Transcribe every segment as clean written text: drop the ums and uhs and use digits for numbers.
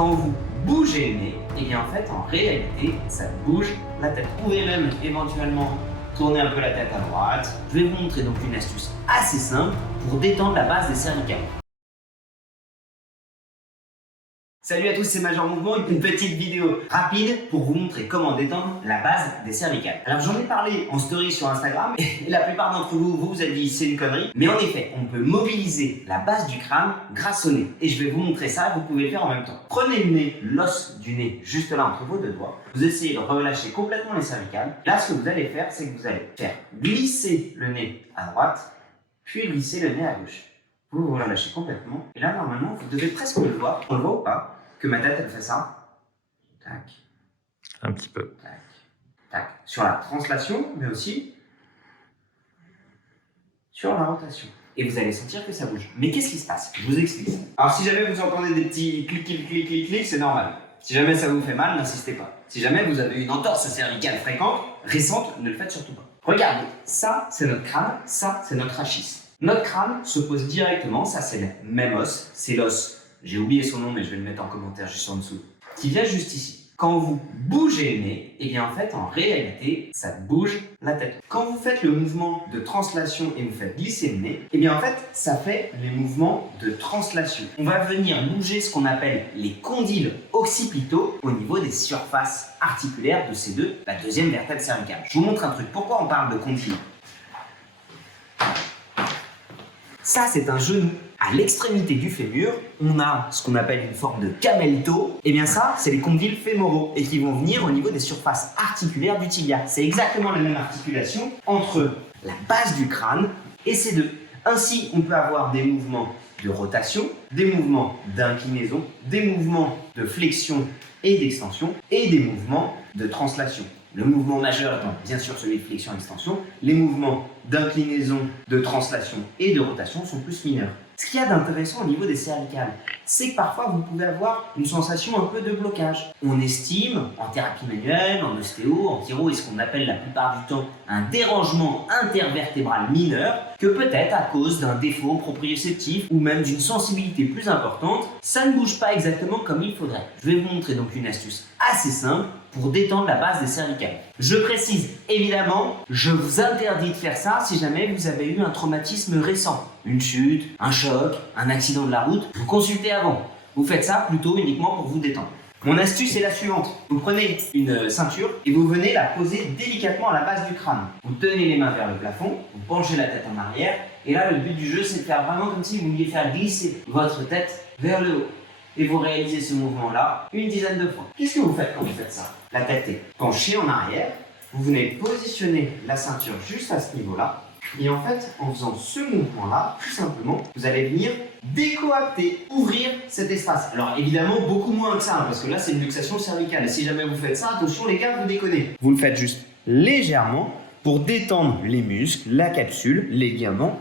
Quand vous bougez le nez, et bien en fait, en réalité, ça bouge la tête. Vous pouvez même éventuellement tourner un peu la tête à droite. Je vais vous montrer donc une astuce assez simple pour détendre la base des cervicales. Salut à tous, c'est Major Mouvement, une petite vidéo rapide pour vous montrer comment détendre la base des cervicales. Alors j'en ai parlé en story sur Instagram et la plupart d'entre vous vous avez dit c'est une connerie. Mais en effet, on peut mobiliser la base du crâne grâce au nez. Et je vais vous montrer ça, vous pouvez le faire en même temps. Prenez le nez, l'os du nez juste là entre vos deux doigts. Vous essayez de relâcher complètement les cervicales. Là, ce que vous allez faire, c'est que vous allez faire glisser le nez à droite, puis glisser le nez à gauche. Vous relâchez complètement. Et là, normalement, vous devez presque le voir. On le voit ou pas? Que ma tête, elle fait ça. Tac. Un petit peu. Tac. Tac. Sur la translation, mais aussi sur la rotation. Et vous allez sentir que ça bouge. Mais qu'est-ce qui se passe? Je vous explique. Alors, si jamais vous entendez des petits clic, c'est normal. Si jamais ça vous fait mal, n'insistez pas. Si jamais vous avez une entorse cervicale fréquente, récente, ne le faites surtout pas. Regardez, ça, c'est notre crâne, ça, c'est notre rachis. Notre crâne se pose directement, ça, c'est le même os, c'est l'os. J'ai oublié son nom, mais je vais le mettre en commentaire juste en dessous. Qui vient juste ici. Quand vous bougez le nez, et bien en fait, en réalité, ça bouge la tête. Quand vous faites le mouvement de translation et vous faites glisser le nez, et bien en fait, ça fait les mouvements de translation. On va venir bouger ce qu'on appelle les condyles occipitaux au niveau des surfaces articulaires de ces deux, la deuxième vertèbre cervicale. Je vous montre un truc. Pourquoi on parle de condyles? Ça, c'est un genou. À l'extrémité du fémur, on a ce qu'on appelle une forme de camel-toe. Et bien ça, c'est les condyles fémoraux et qui vont venir au niveau des surfaces articulaires du tibia. C'est exactement la même articulation entre la base du crâne et ces deux. Ainsi, on peut avoir des mouvements de rotation, des mouvements d'inclinaison, des mouvements de flexion et d'extension et des mouvements de translation. Le mouvement majeur étant bien sûr celui de flexion-extension, les mouvements d'inclinaison, de translation et de rotation sont plus mineurs. Ce qu'il y a d'intéressant au niveau des cervicales, c'est que parfois vous pouvez avoir une sensation un peu de blocage. On estime, en thérapie manuelle, en ostéo, en chiro et ce qu'on appelle la plupart du temps un dérangement intervertébral mineur, que peut-être à cause d'un défaut proprioceptif ou même d'une sensibilité plus importante, ça ne bouge pas exactement comme il faudrait. Je vais vous montrer donc une astuce assez simple pour détendre la base des cervicales. Je précise évidemment, je vous interdis de faire ça si jamais vous avez eu un traumatisme récent, une chute, un choc, un accident de la route. Vous consultez avant. Vous faites ça plutôt uniquement pour vous détendre. Mon astuce est la suivante. Vous prenez une ceinture et vous venez la poser délicatement à la base du crâne. Vous tenez les mains vers le plafond, vous penchez la tête en arrière et là le but du jeu c'est de faire vraiment comme si vous vouliez faire glisser votre tête vers le haut. Et vous réalisez ce mouvement-là une dizaine de fois. Qu'est-ce que vous faites quand vous faites ça? La tête est penchée en arrière, vous venez positionner la ceinture juste à ce niveau-là, et en fait, en faisant ce mouvement-là, tout simplement, vous allez venir décoapter, ouvrir cet espace. Alors évidemment, beaucoup moins que ça, parce que là, c'est une luxation cervicale. Et si jamais vous faites ça, attention les gars, vous déconnez. Vous le faites juste légèrement pour détendre les muscles, la capsule, les ligaments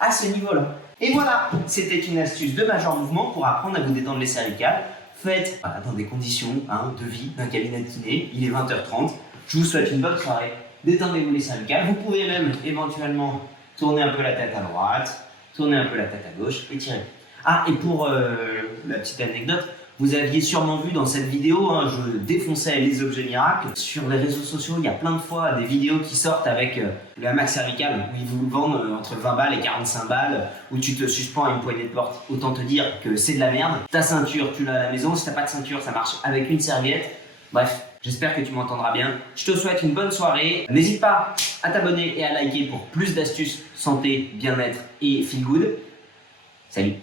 à ce niveau-là. Et voilà, c'était une astuce de Major Mouvement pour apprendre à vous détendre les cervicales. Faites dans des conditions de vie d'un cabinet de kiné. Il est 20h30. Je vous souhaite une bonne soirée. Détendez-vous les cervicales. Vous pouvez même éventuellement tourner un peu la tête à droite, tourner un peu la tête à gauche et tirer. Ah, et pour la petite anecdote, vous aviez sûrement vu dans cette vidéo, je défonçais les objets miracles. Sur les réseaux sociaux, il y a plein de fois des vidéos qui sortent avec le hamac cervical où ils vous le vendent entre 20 balles et 45 balles, où tu te suspends à une poignée de porte. Autant te dire que c'est de la merde. Ta ceinture, tu l'as à la maison. Si t'as pas de ceinture, ça marche avec une serviette. Bref, j'espère que tu m'entendras bien. Je te souhaite une bonne soirée. N'hésite pas à t'abonner et à liker pour plus d'astuces santé, bien-être et feel good. Salut!